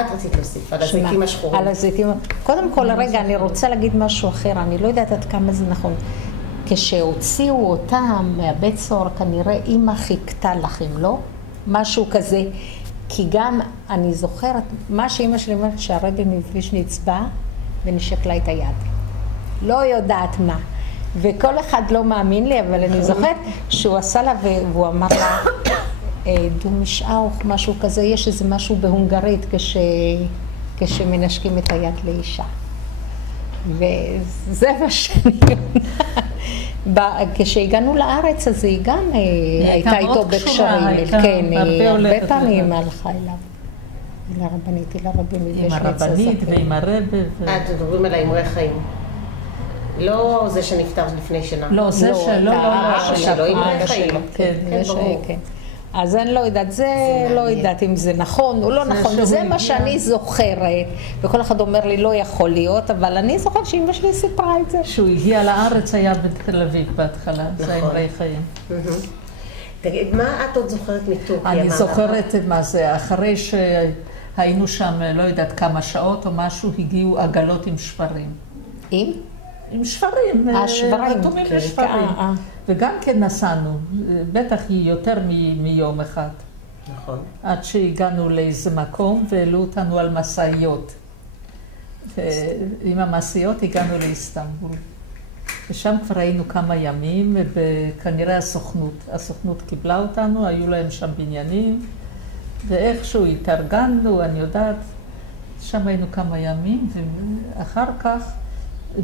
את רצית להוסיף, על הזיתים השחורים. על הזיתים. קודם כל, רגע, אני רוצה להגיד משהו אחר, אני לא יודעת עד כמה זה נכון. כשהוציאו אותם מהבית סוהר, כנראה אמא חיכתה לכם, לא? משהו כזה. כי גם אני זוכרת, מה שאמא שלי אומרת, שהרבי מוויז'ניץ בא ונשק לה את היד. לא יודעת מה. וכל אחד לא מאמין לי, אבל אני זוכרת שהוא עשה לה והוא אמר לה, דו משאוך, משהו כזה, יש איזה משהו בהונגרית כשמנשקים את היד לאישה. וזה מה שאני אומרת. כשהגענו לארץ, אז היא גם הייתה איתו בקשרים. כן, הרבה פעמים הלכה אליו. לרבנית, לרבי מוויז'ניץ. עם הרבנית ועם הרב. מדברים על האמרי חיים. לא זה שנפטר לפני שנה. לא, זה שלא, שלא אמרי חיים. כן, ברור. אז אני לא יודעת, זה לא יודעת אם זה נכון או לא נכון, זה מה שאני זוכרת, וכל אחד אומר לי לא יכול להיות, אבל אני זוכרת שאמא שלי סיפרה את זה. שהוא הגיע לארץ היה בתל אביב בהתחלה, זה אמרי חיים. תגיד, מה את עוד זוכרת מטורקיה? אני זוכרת מה זה, אחרי שהיינו שם לא יודעת כמה שעות או משהו, הגיעו עגלות עם שברים. עם שברים, רתומים לשברים. וגם כן נסענו, בטח היא יותר מיום אחד. נכון. עד שהגענו לאיזה מקום והעלו אותנו על מסעיות. עם המסעיות הגענו לאיסטנבול. ושם כבר היינו כמה ימים, וכנראה הסוכנות קיבלה אותנו, היו להם שם בניינים, ואיכשהו התארגנו, אני יודעת, שם היינו כמה ימים, ואחר כך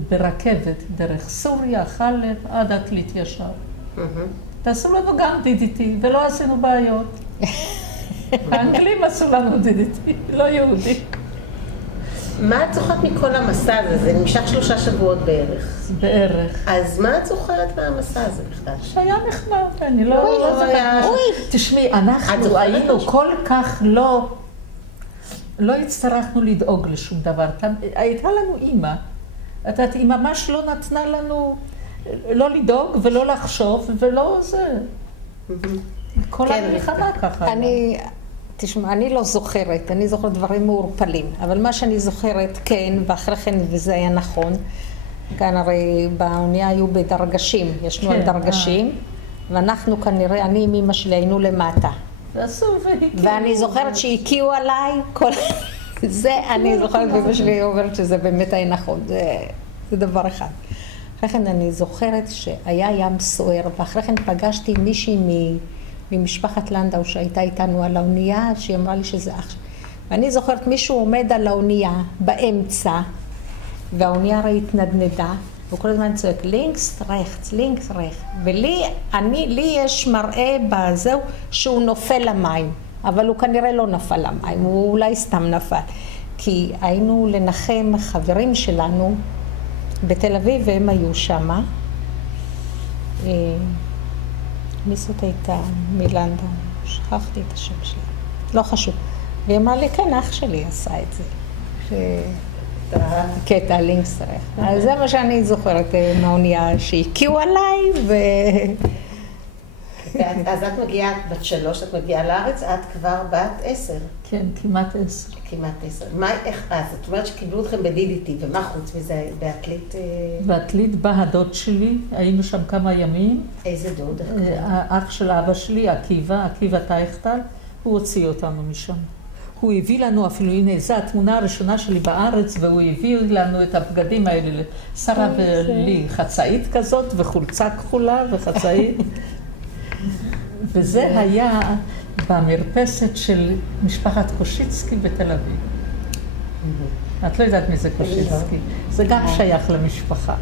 ברכבת, דרך סוריה, חלב, עד עתלית ישר. תעשו לנו גם DDT, ולא עשינו בעיות. האנגלים עשו לנו DDT, לא יהודי. מה את זוכרת מכל המסע הזה? זה נמשך 3 שבועות בערך. בערך. אז מה את זוכרת מהמסע הזה בכלל? שהיה נחמד, אני לא זוכרת. תשמעי, אנחנו היינו כל כך לא הצטרכנו לדאוג לשום דבר. הייתה לנו אימא. את יודעת, היא ממש לא נתנה לנו לא לדאוג ולא לחשוב ולא זה. כל המלחמה ככה. תשמע, אני לא זוכרת, אני זוכרת דברים מעורפלים, אבל מה שאני זוכרת, כן, ואחרי כן, וזה היה נכון, כאן הרי באונייה היו בדרגשים, ישנו על דרגשים, ואנחנו כנראה, אני עם אמא שלי היינו למטה. ואני זוכרת שהקיעו עליי, כל זה אני זוכרת, ואמא שלי אומרת שזה באמת היה נכון, זה דבר אחד. אחרי כן אני זוכרת שהיה ים סוער, ואחרי כן פגשתי מישהי ממשפחת לנדאו שהייתה איתנו על האונייה, שהיא אמרה לי שזה אח. ואני זוכרת מישהו עומד על האונייה באמצע, והאונייה הרי התנדנדה, וכל הזמן צועק לינקס רחץ, לינקס רחץ. ולי יש מראה בזהו שהוא נופל למים, אבל הוא כנראה לא נפל למים, הוא אולי סתם נפל. כי היינו לנחם חברים שלנו בתל אביב, והם היו שמה. מי זאת הייתה? מלנדאו, שכחתי את השם שלה. לא חשוב. והיא אמרה לי, כן, אח שלי עשה את זה. קטע לינקס רחץ. אז זה מה שאני זוכרת מהאונייה שהקיעו עליי, אז את מגיעה בת 3, את מגיעה לארץ, את כבר בת 10. כן, כמעט 10. כמעט 10. זאת אומרת שקיבלו אתכם ב-DDT, ומה חוץ מזה בעתלית? בעתלית בא הדוד שלי, היינו שם כמה ימים. איזה דוד? האח של אבא שלי, עקיבא טייכטל, הוא הוציא אותנו משם. הוא הביא לנו אפילו, הנה, זו התמונה הראשונה שלי בארץ, והוא הביא לנו את הבגדים האלה, שרה ולי חצאית כזאת, וחולצה כחולה וחצאית. וזה היה במרפסת של משפחת קושיצקי בתל אביב. את לא יודעת מי זה קושיצקי, זה גם שייך למשפחה.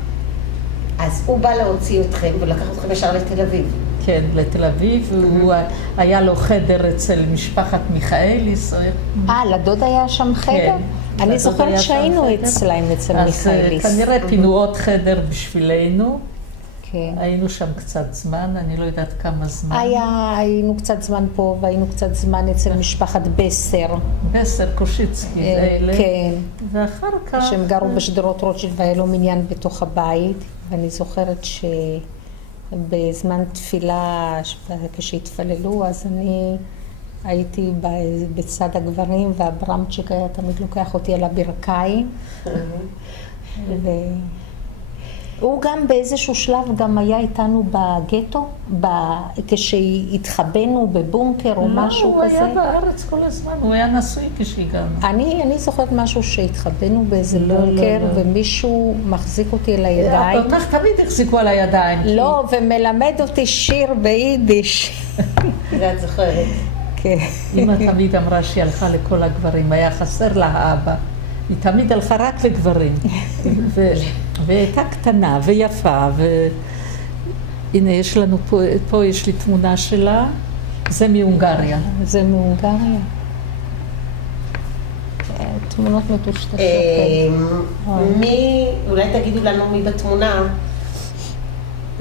אז הוא בא להוציא אתכם ולקח אתכם ישר לתל אביב. כן, לתל אביב, והוא היה לו חדר אצל משפחת מיכאליס. לדוד היה שם חדר? אני זוכרת שהיינו אצלם, אצל מיכאליס. אז כנראה פינו עוד חדר בשבילנו. כן. היינו שם קצת זמן, אני לא יודעת כמה זמן. היינו קצת זמן פה, והיינו קצת זמן אצל משפחת בסר. בסר, קושיצקי, אלה. כן. ואחר כך... שהם גרו בשדרות רוטשילד והיה לו מניין בתוך הבית, ואני זוכרת שבזמן תפילה, כשהתפללו, אז אני הייתי בצד הגברים, והברמצ'יק היה תמיד לוקח אותי על הברכיים. הוא גם באיזשהו שלב גם היה איתנו בגטו, כשהתחבאנו בבונקר או משהו כזה. לא, הוא היה בארץ כל הזמן, הוא היה נשוי כשהגענו. אני זוכרת משהו שהתחבאנו באיזה בונקר, ומישהו מחזיק אותי על הידיים. אותך תמיד החזיקו על הידיים. לא, ומלמד אותי שיר ביידיש. זה את זוכרת. כן. אמא תמיד אמרה שהיא הלכה לכל הגברים, היה חסר לה האבא. היא תמיד הלכה רק לגברים. והייתה קטנה ויפה, והנה יש לנו פה יש לי תמונה שלה, זה מהונגריה. זה מהונגריה. תמונות מטושטשות. אולי תגידו לנו מי בתמונה,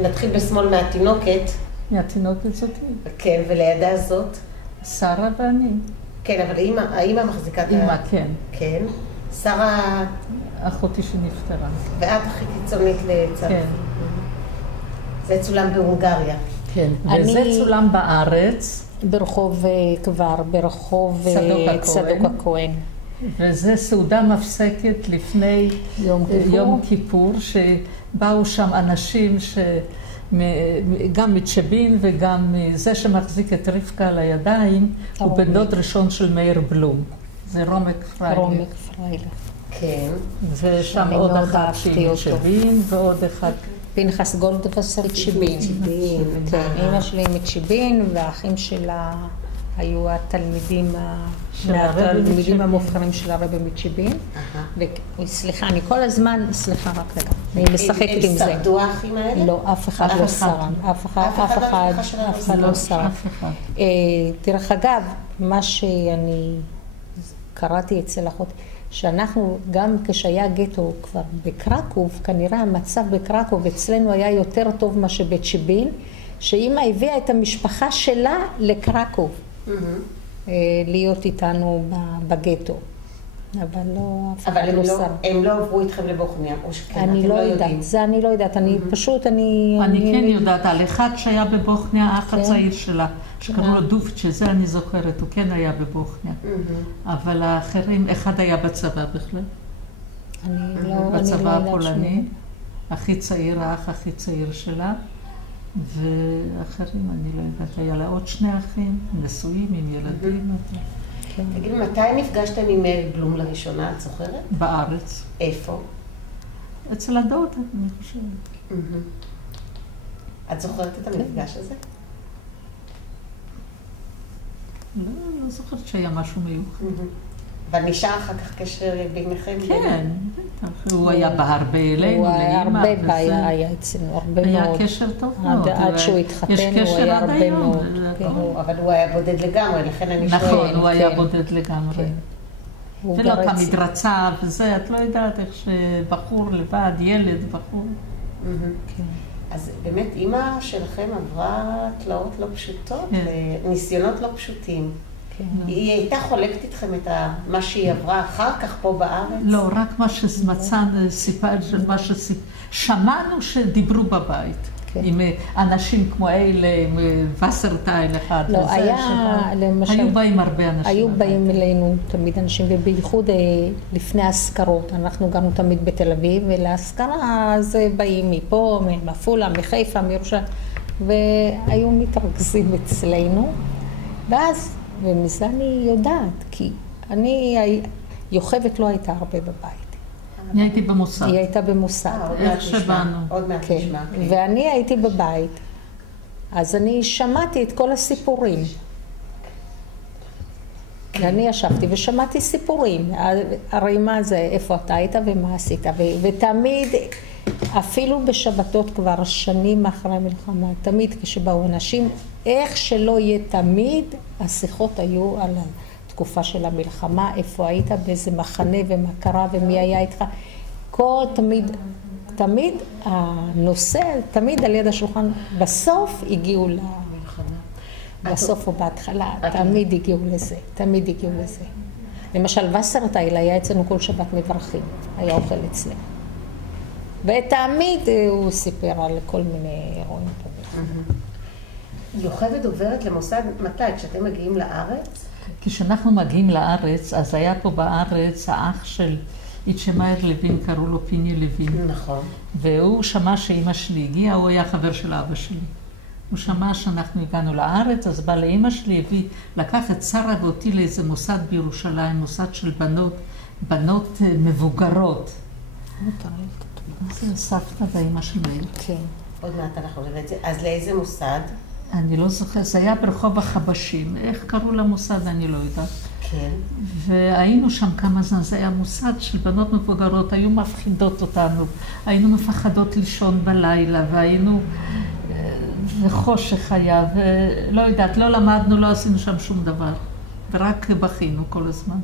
נתחיל בשמאל מהתינוקת. מהתינוקת זאת היא. כן, ולידה זאת? שרה ואני. כן, אבל האמא מחזיקה את אמא, כן. כן. שרה... אחותי שנפטרה. ואת הכי קיצונית לצד. כן. זה צולם בהונגריה. כן, וזה צולם בארץ. ברחוב ברחוב צדוק הכהן. וזה סעודה מפסקת לפני יום כיפור, שבאו שם אנשים גם מצ'בין וגם זה שמחזיק את רבקה על הידיים, הוא בן דוד ראשון של מאיר בלום. זה רומק פריילר. רומק פריילר. כן. ושם עוד אחד שהיא מצ'בין ועוד אחד. פנחס גולדווסר מצ'בין. כן, אמא שלי מצ'בין והאחים שלה היו התלמידים המובחרים של הרבי מצ'בין. סליחה, אני כל הזמן, סליחה רק רגע, אני משחקת עם זה. הם שרדו האחים האלה? לא, אף אחד לא שרם. אף אחד לא שרם. דרך אגב, מה שאני קראתי אצל אחות, שאנחנו גם כשהיה גטו כבר בקרקוב, כנראה המצב בקרקוב אצלנו היה יותר טוב מה שבצ'בין, שאמא הביאה את המשפחה שלה לקרקוב, להיות איתנו בגטו. אבל לא, אף אחד לא שם. הם לא עברו איתכם לבוכניה, או שכן, אני לא יודעת, זה אני לא יודעת, אני פשוט, אני כן יודעת, על אחד שהיה בבוכניה, האח הצעיר שלה, שקראו לו דובצ'ה, זה אני זוכרת, הוא כן היה בבוכניה. אבל האחרים, אחד היה בצבא בכלל. בצבא הפולני, הכי צעיר, האח הכי צעיר שלה, ואחרים, אני לא יודעת, היה לה עוד שני אחים, נשואים עם ילדים. תגידו, מתי נפגשתם עם מאיר בלום לראשונה, את זוכרת? בארץ. איפה? אצל הדוד, אני חושבת. את זוכרת את המפגש הזה? לא זוכרת שהיה משהו מיוחד. ונשאר אחר כך קשר ביניכם? כן, בטח. הוא היה בא הרבה אלינו, לאמא. הרבה היה אצלנו, הרבה מאוד. היה קשר טוב מאוד. עד שהוא התחתן, הוא היה הרבה מאוד. אבל הוא היה בודד לגמרי, לכן אני שואלת. נכון, הוא היה בודד לגמרי. ולא תמיד רצה וזה, את לא יודעת איך שבחור לבד, ילד, בחור. אז באמת, אמא שלכם עברה תלאות לא פשוטות, ניסיונות לא פשוטים. היא הייתה חולקת איתכם את מה שהיא עברה אחר כך פה בארץ? לא, רק מה שמצאנו, מה ששמענו שדיברו בבית. עם אנשים כמו אלה, עם וסרטייל אחד. לא, היה, למשל... היו באים הרבה אנשים. היו באים אלינו תמיד אנשים, ובייחוד לפני ההשכרות. אנחנו גרנו תמיד בתל אביב, ולהשכרה אז באים מפה, מעפולה, מחיפה, מירושלים, והיו מתרכזים אצלנו. ואז, ומזה אני יודעת, כי יוכבת לא הייתה הרבה בבית. אני הייתי במוסד. היא הייתה במוסד. איך שבאנו. עוד מעט נשמע. ואני הייתי בבית, אז אני שמעתי את כל הסיפורים. ואני ישבתי ושמעתי סיפורים. הרי מה זה, איפה אתה היית ומה עשית. ותמיד, אפילו בשבתות כבר שנים אחרי המלחמה, תמיד כשבאו אנשים, איך שלא יהיה תמיד, השיחות היו על התקופה של המלחמה, איפה היית, באיזה מחנה ומה קרה ומי היה איתך. תמיד הנושא, תמיד על יד השולחן, בסוף הגיעו למלחמה. בסוף או בהתחלה, תמיד הגיעו לזה. למשל, וסרטייל היה אצלנו כל שבת מברכים, היה אוכל אצלנו. ותמיד הוא סיפר על כל מיני אירועים טובים. יוכבד עוברת למוסד מתי? כשאתם מגיעים לארץ? כשאנחנו מגיעים לארץ, אז היה פה בארץ האח של איצ'מאיר לוין, קראו לו פיני לוין. נכון. והוא שמע שאמא שלי הגיעה, הוא היה חבר של אבא שלי. הוא שמע שאנחנו הגענו לארץ, אז בא לאמא שלי, לקח את שרה ואותי לאיזה מוסד בירושלים, מוסד של בנות מבוגרות. זה סבתא ואמא שלי. כן. עוד מעט אנחנו נראה את זה. אז לאיזה מוסד? אני לא זוכרת, זה היה ברחוב החבשים. איך קראו למוסד, אני לא יודעת. כן. והיינו שם כמה זמן, זה היה מוסד של בנות מבוגרות, היו מפחידות אותנו, היינו מפחדות לישון בלילה, והיינו, וחושך היה, ולא יודעת, לא למדנו, לא עשינו שם שום דבר, ורק בכינו כל הזמן.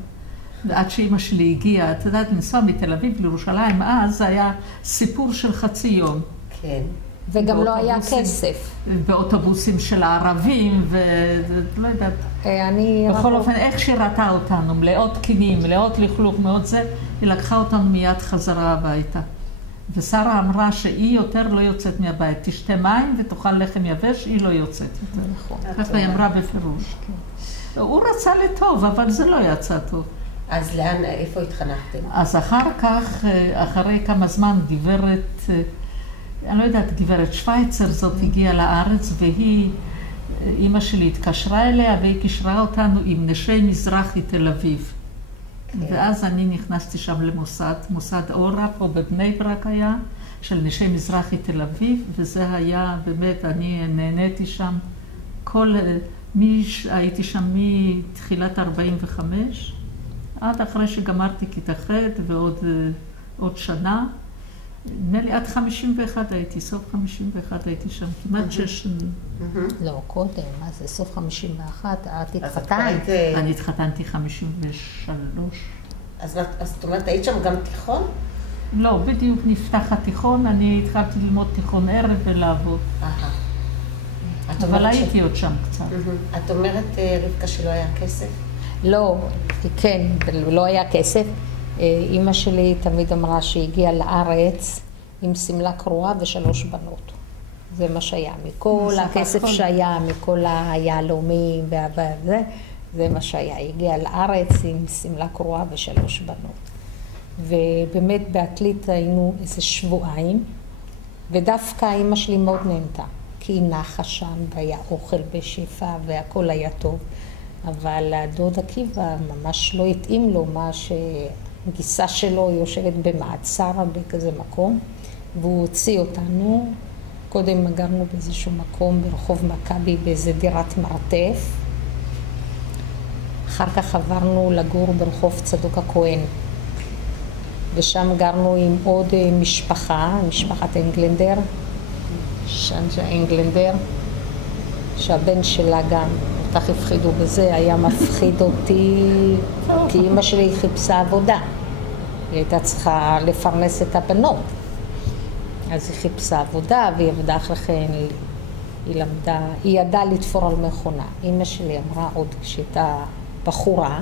ועד שאמא שלי הגיעה, את יודעת, לנסוע מתל אביב לירושלים, אז היה סיפור של חצי יום. כן. וגם לא היה כסף. באוטובוסים של הערבים, ולא יודעת. בכל אופן, איך שראתה אותנו, מלאות קינים, מלאות לכלוך, מאוד זה, היא לקחה אותנו מיד חזרה הביתה. ושרה אמרה שהיא יותר לא יוצאת מהבית. תשתה מים ותאכל לחם יבש, היא לא יוצאת יותר. נכון. ככה היא אמרה בפירוש. הוא רצה לטוב, אבל זה לא יצא טוב. אז לאן, איפה התחנכתם? אז אחר כך, אחרי כמה זמן, גברת, אני לא יודעת, גברת שוויצר זאת הגיעה לארץ, והיא, אמא שלי התקשרה אליה, והיא קישרה אותנו עם נשי מזרחי תל אביב. ואז אני נכנסתי שם למוסד, מוסד אורה, פה בבני ברק היה, של נשי מזרחי תל אביב, וזה היה באמת, אני נהניתי שם, הייתי שם מתחילת 45, עד אחרי שגמרתי כיתה ח' ועוד שנה. נדמה לי עד 51 הייתי, סוף 51 הייתי שם, כמעט 6 שנים. לא, קודם, מה זה, סוף 51, את התחתנת. אני התחתנתי 53. אז זאת אומרת, היית שם גם תיכון? לא, בדיוק נפתח התיכון, אני התחלתי ללמוד תיכון ערב ולעבוד. אבל הייתי עוד שם קצת. את אומרת, רבקה, שלא היה כסף? לא, כן, לא היה כסף. אמא שלי תמיד אמרה שהגיעה לארץ עם סמלה קרועה ו3 בנות. זה מה שהיה. מכל הכסף שהיה, מכל היהלומים וזה, זה מה שהיה. היא הגיעה לארץ עם סמלה קרועה ו3 בנות. ובאמת בעתלית היינו איזה שבועיים, ודווקא אמא שלי מאוד נהנתה, כי היא נחה שם והיה אוכל בשפע והכל היה טוב. אבל הדוד עקיבא ממש לא התאים לו מה גיסה שלו יושבת במעצר בכזה מקום, והוא הוציא אותנו. קודם גרנו באיזשהו מקום ברחוב מכבי באיזה דירת מרתף. אחר כך עברנו לגור ברחוב צדוק הכהן, ושם גרנו עם עוד משפחה, משפחת אנגלנדר, שנג'ה אנגלנדר, שהבן שלה גם, כך הפחידו בזה, היה מפחיד אותי, כי אמא שלי חיפשה עבודה. היא הייתה צריכה לפרנס את הבנות. אז היא חיפשה עבודה, והיא עבדה אחרי כן, היא ידעה לתפור על מכונה. אמא שלי אמרה עוד כשהייתה בחורה,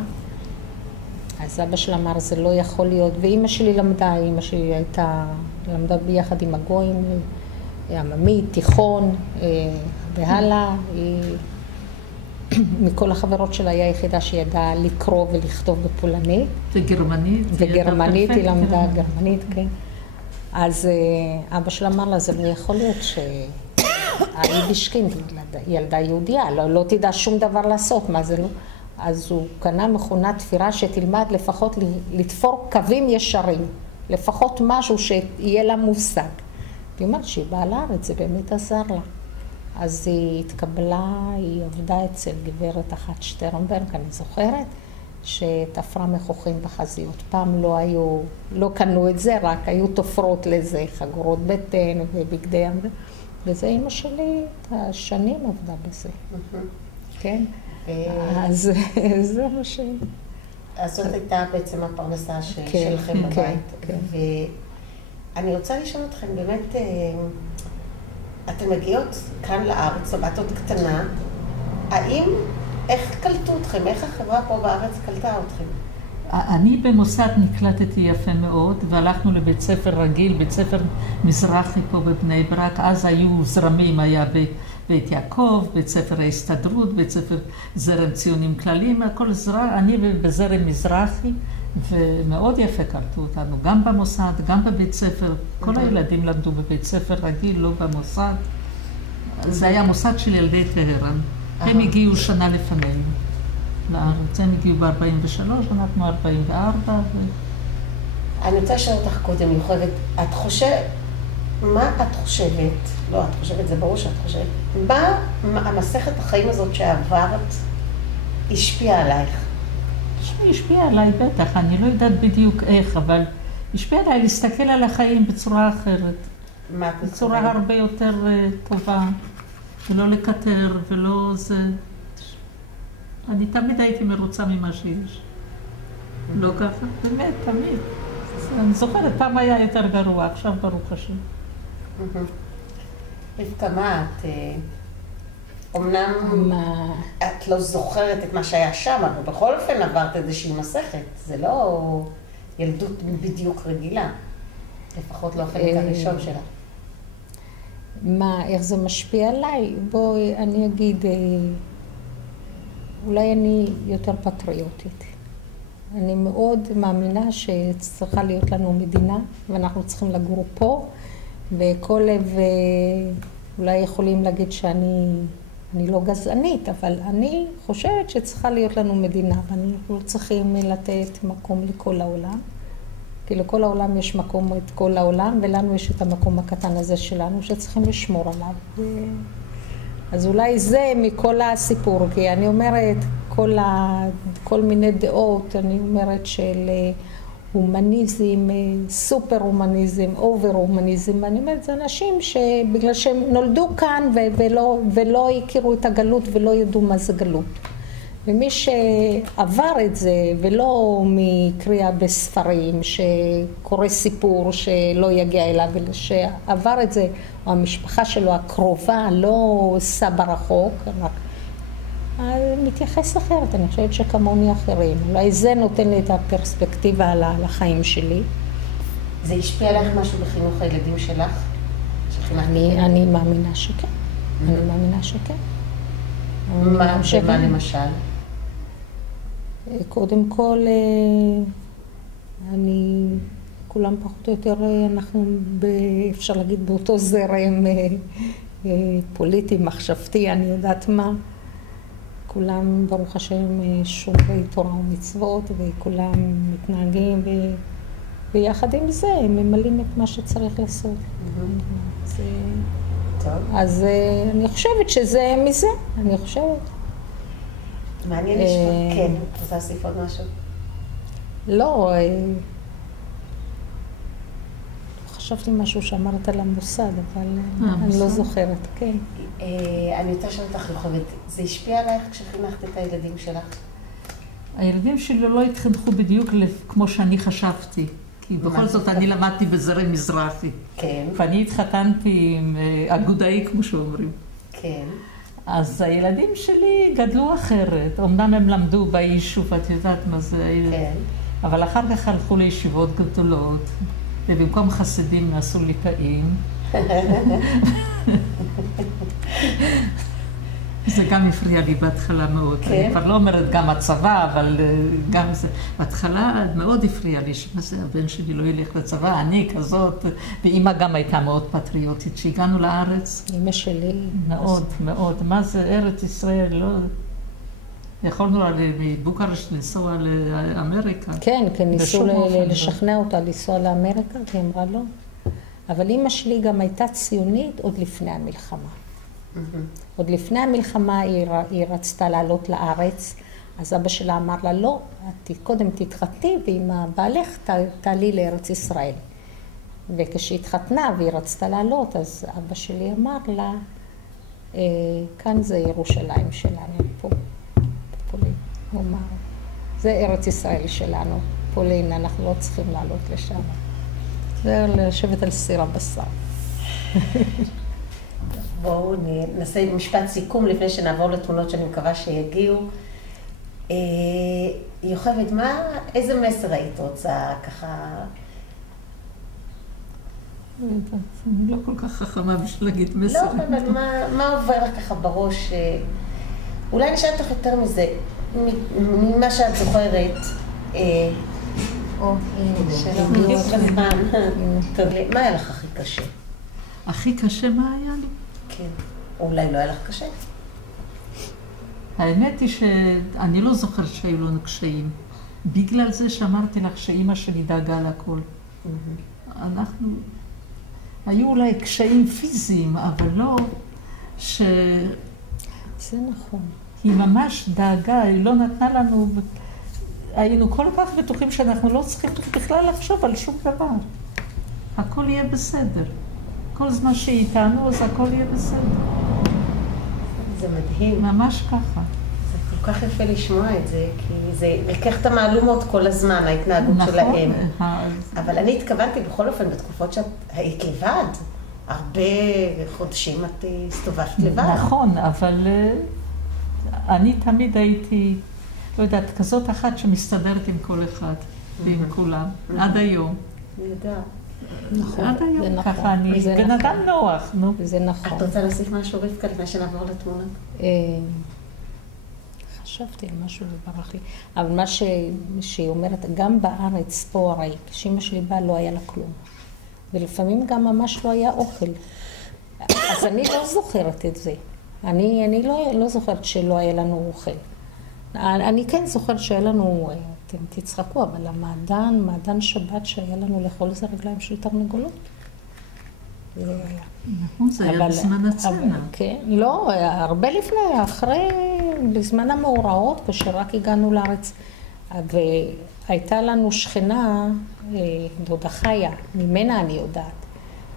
אז אבא שלה אמר, זה לא יכול להיות, ואמא שלי למדה, אמא שלי למדה ביחד עם הגויים, עממי, תיכון, והלאה, מכל החברות שלה היה יחידה שידעה לקרוא ולכתוב בפולנית. וגרמנית. וגרמנית, היא למדה גרמנית, כן. אז אבא שלה אמר לה, זה לא יכול להיות שהיידישקין, ילדה יהודיה, לא תדע שום דבר לעשות, מה זה לא? אז הוא קנה מכונת תפירה שתלמד לפחות לתפור קווים ישרים, לפחות משהו שיהיה לה מושג. היא אומרת שהיא באה לארץ, זה באמת עזר לה. אז היא התקבלה, היא עבדה אצל גברת אחת שטרנברג, אני זוכרת, שתפרה מכוחים בחזיות. פעם לא קנו את זה, רק היו תופרות לזה, חגורות בטן ובגדי ים, וזה אמא שלי, השנים עבדה בזה. כן? אז זה מה ש... אז זאת הייתה בעצם הפרנסה שלכם בבית. ואני רוצה לשאול אתכם, באמת, אתן מגיעות כאן לארץ, בת עוד קטנה, איך קלטו אתכם? איך החברה פה בארץ קלטה אתכם? אני במוסד נקלטתי יפה מאוד, והלכנו לבית ספר רגיל, בית ספר מזרחי פה בבני ברק. אז היו זרמים, היה בית יעקב, בית ספר ההסתדרות, בית ספר זרם ציונים כלליים, הכל זרם, אני בזרם מזרחי, ומאוד יפה קלטו אותנו, גם במוסד, גם בבית ספר. כל הילדים למדו בבית ספר רגיל, לא במוסד. זה היה מוסד של ילדי טהרן. הם הגיעו שנה לפנינו לארץ, הם הגיעו ב-43, אנחנו 44. אני רוצה לשאול אותך קודם, יוכבד, מה את חושבת, לא את חושבת, זה ברור שאת חושבת, מה המסכת החיים הזאת שעברת השפיעה עלייך? השפיעה עליי בטח, אני לא יודעת בדיוק איך, אבל השפיעה עליי להסתכל על החיים בצורה אחרת. מה את בצורה הרבה יותר טובה, ולא לקטר, ולא זה. אני תמיד הייתי מרוצה ממה שיש. לא ככה? באמת, תמיד. אני זוכרת, פעם היה יותר גרוע, עכשיו ברוך השם. רבקה, מה את... אמנם את לא זוכרת את מה שהיה שם, אבל בכל אופן עברת איזושהי מסכת. זה לא ילדות בדיוק רגילה. לפחות לא החלק הראשון שלה. איך זה משפיע עליי? בואי, אני אגיד, אולי אני יותר פטריוטית. אני מאוד מאמינה שצריכה להיות לנו מדינה, ואנחנו צריכים לגור פה, וכל אולי יכולים להגיד שאני לא גזענית, אבל אני חושבת שצריכה להיות לנו מדינה, ואנחנו צריכים לתת מקום לכל העולם. כי לכל העולם יש מקום את כל העולם, ולנו יש את המקום הקטן הזה שלנו שצריכים לשמור עליו. אז אולי זה מכל הסיפור, כי אני אומרת, כל מיני דעות, אני אומרת של הומניזם, סופר הומניזם, אובר הומניזם, אני אומרת, זה אנשים שבגלל שהם נולדו כאן ולא הכירו את הגלות ולא ידעו מה זה גלות. ומי שעבר את זה, ולא מקריאה בספרים, שקורא סיפור שלא יגיע אליו, אלא שעבר את זה, או המשפחה שלו הקרובה, לא סבא רחוק, רק מתייחס אחרת. אני חושבת שכמוני אחרים. אולי זה נותן לי את הפרספקטיבה על החיים שלי. זה השפיע עליך משהו בחינוך הילדים שלך? אני מאמינה שכן. אני מאמינה שכן. מה למשל? קודם כל, כולם פחות או יותר, אנחנו אפשר להגיד באותו זרם פוליטי, מחשבתי, אני יודעת מה. כולם, ברוך השם, שומרי תורה ומצוות, וכולם מתנהגים, ויחד עם זה הם ממלאים את מה שצריך לעשות. אז אני חושבת שזה מזה, אני חושבת. מעניין לשמוע, כן, את רוצה להוסיף עוד משהו? לא, חשבתי משהו שאמרת על המוסד, אבל אני לא זוכרת, כן. אני רוצה לשאול אותך, יוכבד, זה השפיע עלייך כשחינכת את הילדים שלך? הילדים שלי לא התחנכו בדיוק כמו שאני חשבתי. כי בכל זאת אני למדתי בזרם מזרחי. כן. ואני התחתנתי עם אגודאי, כמו שאומרים. כן. אז הילדים שלי גדלו אחרת. אמנם הם למדו ביישוב, את יודעת מה זה. כן. אבל אחר כך הלכו לישיבות גדולות, ובמקום חסידים נעשו ליטאים. זה גם הפריע לי בהתחלה מאוד. כן. אני כבר לא אומרת גם הצבא, אבל גם זה. בהתחלה מאוד הפריע לי שמה זה, הבן שלי לא ילך לצבא, אני כזאת. ואמא גם הייתה מאוד פטריוטית. כשהגענו לארץ... אמא שלי... מאוד, מאוד. מה זה ארץ ישראל? לא... יכולנו מבוקרשט לנסוע לאמריקה. כן, כי ניסו לשכנע אותה לנסוע לאמריקה, והיא אמרה לא. אבל אמא שלי גם הייתה ציונית עוד לפני המלחמה. עוד לפני המלחמה היא רצתה לעלות לארץ, אז אבא שלה אמר לה, לא, קודם תתחתני, ועם בעלך תעלי לארץ ישראל. וכשהתחתנה והיא רצתה לעלות, אז אבא שלי אמר לה, כאן זה ירושלים שלנו, פה, פולין. הוא אמר, זה ארץ ישראל שלנו, פולין, אנחנו לא צריכים לעלות לשם. זה לשבת על סיר הבשר. בואו נעשה משפט סיכום לפני שנעבור לתמונות שאני מקווה שיגיעו. יוכבד, איזה מסר היית רוצה ככה? אני לא כל כך חכמה בשביל להגיד מסר. לא, אבל מה עובר לך ככה בראש? אולי נשאל אותך יותר מזה, ממה שאת זוכרת. שאלה בדיוק בזמן. טוב, מה היה לך הכי קשה? הכי קשה מה היה לי? כן. אולי לא היה לך קשה? האמת היא שאני לא זוכרת שהיו לנו קשיים. בגלל זה שאמרתי לך שאימא שלי דאגה לכל. אנחנו... היו אולי קשיים פיזיים, אבל לא ש... זה נכון. היא ממש דאגה, היא לא נתנה לנו... היינו כל כך בטוחים שאנחנו לא צריכים בכלל לחשוב על שום דבר. הכל יהיה בסדר. כל זמן שהיא איתנו, אז הכל יהיה בסדר. זה מדהים. ממש ככה. זה כל כך יפה לשמוע את זה, כי זה לקח את המעלומות כל הזמן, ההתנהגות שלהם. אבל אני התכוונתי בכל אופן בתקופות שאת היית לבד. הרבה חודשים את הסתובבת לבד. נכון, אבל אני תמיד הייתי, לא יודעת, כזאת אחת שמסתדרת עם כל אחד ועם כולם, עד היום. אני יודעת. נכון, עד היום, נכון. ככה אני בן אדם נוח, נו. זה נכון. את רוצה להוסיף משהו רבקה לפני שנעבור לתמונה? חשבתי על משהו וברח לי, אבל מה שהיא אומרת, גם בארץ פה הרי, כשאמא שלי באה לא היה לה כלום, ולפעמים גם ממש לא היה אוכל. אז אני לא זוכרת את זה. אני לא זוכרת שלא היה לנו אוכל. אני כן זוכרת שהיה לנו, אתם תצחקו, אבל המעדן שבת שהיה לנו לאכול זה רגליים של תרנגולות. זה היה. נכון, זה היה בזמן הצנע. כן, לא, הרבה לפני, אחרי, בזמן המאורעות, כשרק הגענו לארץ, והייתה לנו שכנה, דודה חיה, ממנה אני יודעת,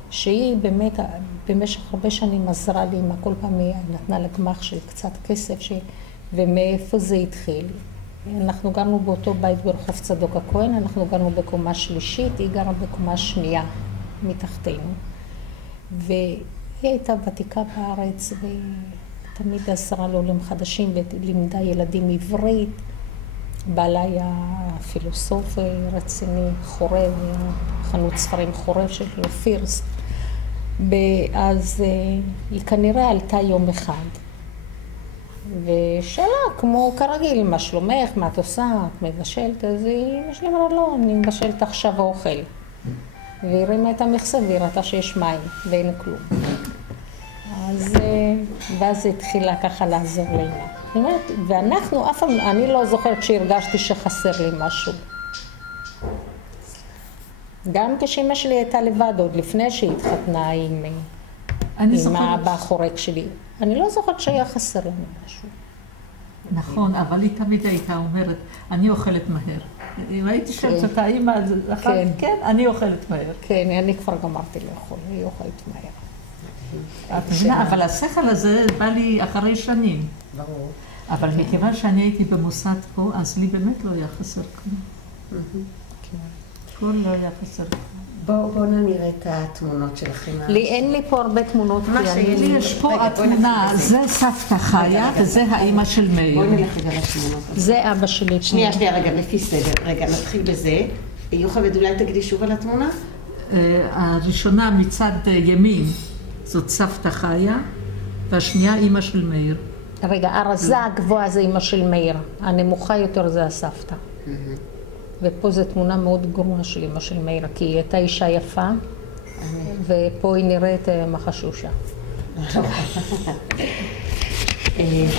שהיא באמת, במשך הרבה שנים עזרה לי, מה כל פעם היא נתנה לגמח של קצת כסף, ומאיפה זה התחיל. אנחנו גרנו באותו בית ברחוב צדוק הכהן, אנחנו גרנו בקומה שלישית, היא גרה בקומה שנייה מתחתנו. והיא הייתה ותיקה בארץ, ותמיד עזרה לעולים חדשים, ולימדה ילדים עברית. בעלה היה פילוסוף רציני, חורב, חנות ספרים חורב של פירסט. ואז היא כנראה עלתה יום אחד. ושאלה, כמו כרגיל, מה שלומך, מה את עושה, את מבשלת? אז אמא שלי אמרה, לא, אני מבשלת עכשיו האוכל. והיא הרימה את המכסה והיא ראתה שיש מים ואין כלום. ואז היא התחילה ככה לעזור לאמא. ואנחנו, אף פעם, אני לא זוכרת שהרגשתי שחסר לי משהו. גם כשאמא שלי הייתה לבד, עוד לפני שהיא התחתנה עם האבא החורק שלי. אני לא זוכרת שהיה חסר לנו משהו. נכון, אבל היא תמיד הייתה אומרת, אני אוכלת מהר. אם הייתי שואלת אותה, אמא, כן, אני אוכלת מהר. כן, אני כבר גמרתי לאכול, היא אוכלת מהר. את מבינה, אבל השכל הזה בא לי אחרי שנים. ברור. אבל מכיוון שאני הייתי במוסד פה, אז לי באמת לא היה חסר כלום. הכל לא היה חסר כלום. בואו נראה את התמונות שלכם. אין לי פה הרבה תמונות. יש פה התמונה, זה סבתא חיה וזה האימא של מאיר. בואי נלך רגע לתמונות. זה אבא שלי. שנייה, רגע, לפי סדר. רגע, נתחיל בזה. יוכבד, אולי תגידי שוב על התמונה? הראשונה מצד ימין זאת סבתא חיה, והשנייה אימא של מאיר. רגע, הרזה הגבוהה זה אימא של מאיר. הנמוכה יותר זה הסבתא. ופה זו תמונה מאוד גרועה של אמא של מאיר, כי היא הייתה אישה יפה, ופה היא נראית מחשושה.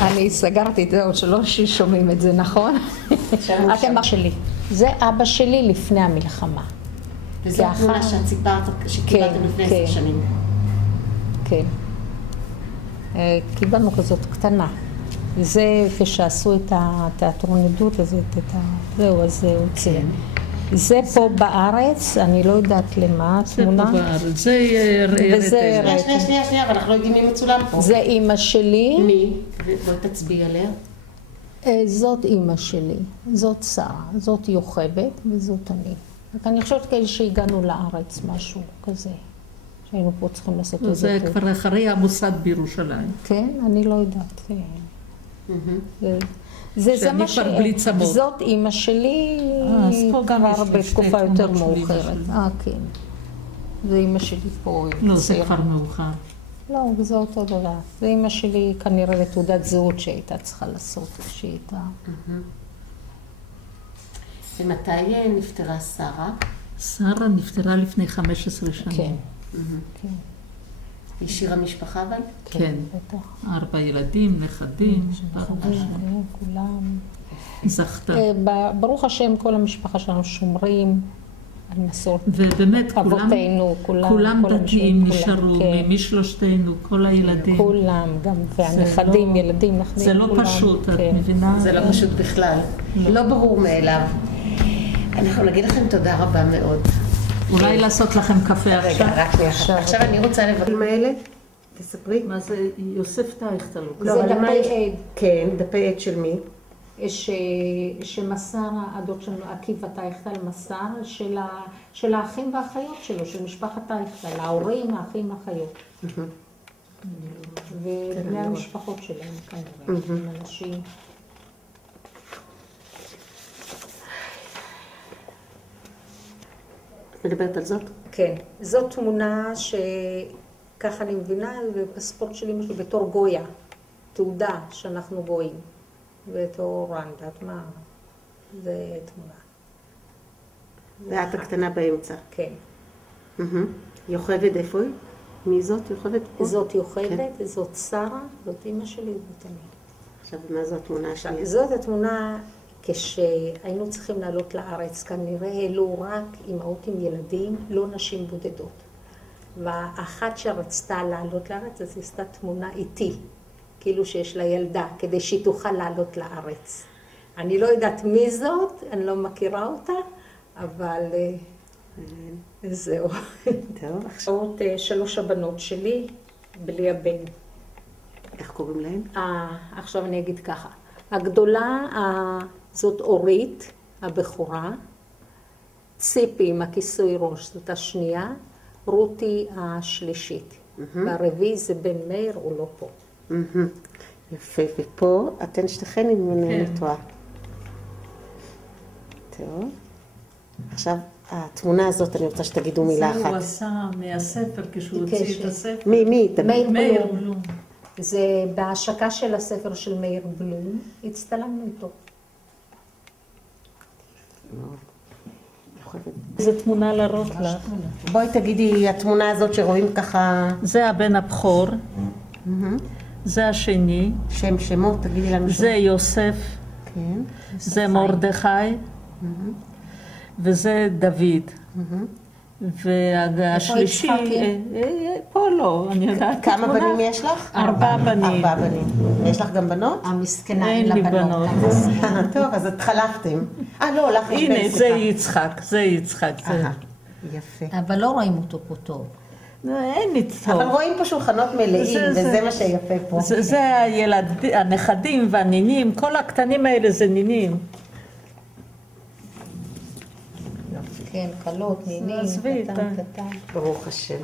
אני סגרתי את זה עוד שלא שומעים את זה, נכון? אתם אבא שלי. זה אבא שלי לפני המלחמה. וזו התמונה שאת סיפרת שקיבלתם לפני 10 שנים. כן. קיבלנו כזאת קטנה. זה כשעשו את התיאטרון עדות, אז זהו, אז זה הוציא. זה פה בארץ, אני לא יודעת למה, תמונה. זה פה בארץ, זה שנייה, אבל אנחנו לא יודעים מי מצולם פה. זה אימא שלי. מי? בואי תצביע עליה. זאת אימא שלי, זאת שרה, זאת יוכבד וזאת אני. אני חושבת כאלה שהגענו לארץ, משהו כזה. שהיינו פה צריכים לעשות את זה. זה כבר אחרי המוסד בירושלים. כן, אני לא יודעת. שאני כבר בלי צמות. זאת אימא שלי כבר בתקופה יותר מאוחרת. כן. זה אימא שלי פה. לא, זה כבר מאוחר. לא, זה אותו דבר. זה אימא שלי כנראה לתעודת זהות שהייתה צריכה לעשות כשהייתה. ומתי נפטרה שרה? שרה נפטרה לפני 15 שנים. כן. היא השאירה משפחה אבל? כן. 4 ילדים, נכדים. כולם. זכתה. ברוך השם, כל המשפחה שלנו שומרים על מסורת ובאמת אבותינו, כולם דתיים נשארו, משלושתנו, כל הילדים. כולם, גם, והנכדים, ילדים, נכדים. זה לא פשוט, את מבינה? זה לא פשוט בכלל. לא ברור מאליו. אנחנו נגיד לכם תודה רבה מאוד. אולי לעשות לכם קפה עכשיו? רגע, רק עכשיו אני רוצה לבקרים האלה. תספרי. מה זה יוסף טייכטל? זה דפי עד. כן, דפי עד של מי? שמסר, הדוד שלנו, עקיבא טייכטל מסר, של האחים והאחיות שלו, של משפחת טייכטל, ההורים, האחים והאחיות. ובני המשפחות שלהם כנראה, אנשים. מדברת על זאת? כן. זאת תמונה שככה אני מבינה, בפספורט שלי משהו בתור גויה. תעודה שאנחנו גויים. בתור רנדת, מה? זה תמונה. ואת הקטנה באמצע. כן. יוכבד איפה היא? מי זאת? יוכבד פה? זאת יוכבד, זאת שרה, זאת אמא שלי, זאת אני. עכשיו, מה זו התמונה השנייה? זאת התמונה כשהיינו צריכים לעלות לארץ, כנראה העלו רק אמהות עם ילדים, לא נשים בודדות. והאחת שרצתה לעלות לארץ, אז עשתה תמונה איתי, כאילו שיש לה ילדה, כדי שהיא תוכל לעלות לארץ. אני לא יודעת מי זאת, אני לא מכירה אותה, אבל זהו. טוב, עכשיו. 3 הבנות שלי, בלי הבן. איך קוראים להם? עכשיו אני אגיד ככה. הגדולה, זאת אורית, הבכורה, ציפי עם הכיסוי ראש, זאת השנייה, רותי השלישית. והרביעי זה בן מאיר, הוא לא פה. יפה, ופה אתן שתכן אם אני טועה. טוב. עכשיו, התמונה הזאת, אני רוצה שתגידו מילה אחת. זה הוא עשה מהספר כשהוא הוציא את הספר. מי? מאיר בלום. זה בהשקה של הספר של מאיר בלום, הצטלמנו איתו. זו תמונה להראות לך. בואי תגידי, התמונה הזאת שרואים ככה... זה הבן הבכור, זה השני. שמות, תגידי לנו. זה יוסף, זה מרדכי, וזה דוד. והשלישי, פה לא, אני יודעת. כמה בנים יש לך? 4 בנים. 4 בנים. יש לך גם בנות? המסכנה, אין לי בנות. טוב, אז התחלפתם. לא, לך יש בן. הנה, זה יצחק, זה יצחק. יפה. אבל לא רואים אותו פה טוב. אין לי טוב. אבל רואים פה שולחנות מלאים, וזה מה שיפה פה. זה הנכדים והנינים, כל הקטנים האלה זה נינים. כן, קלות, נינים, קטן. ברוך השם.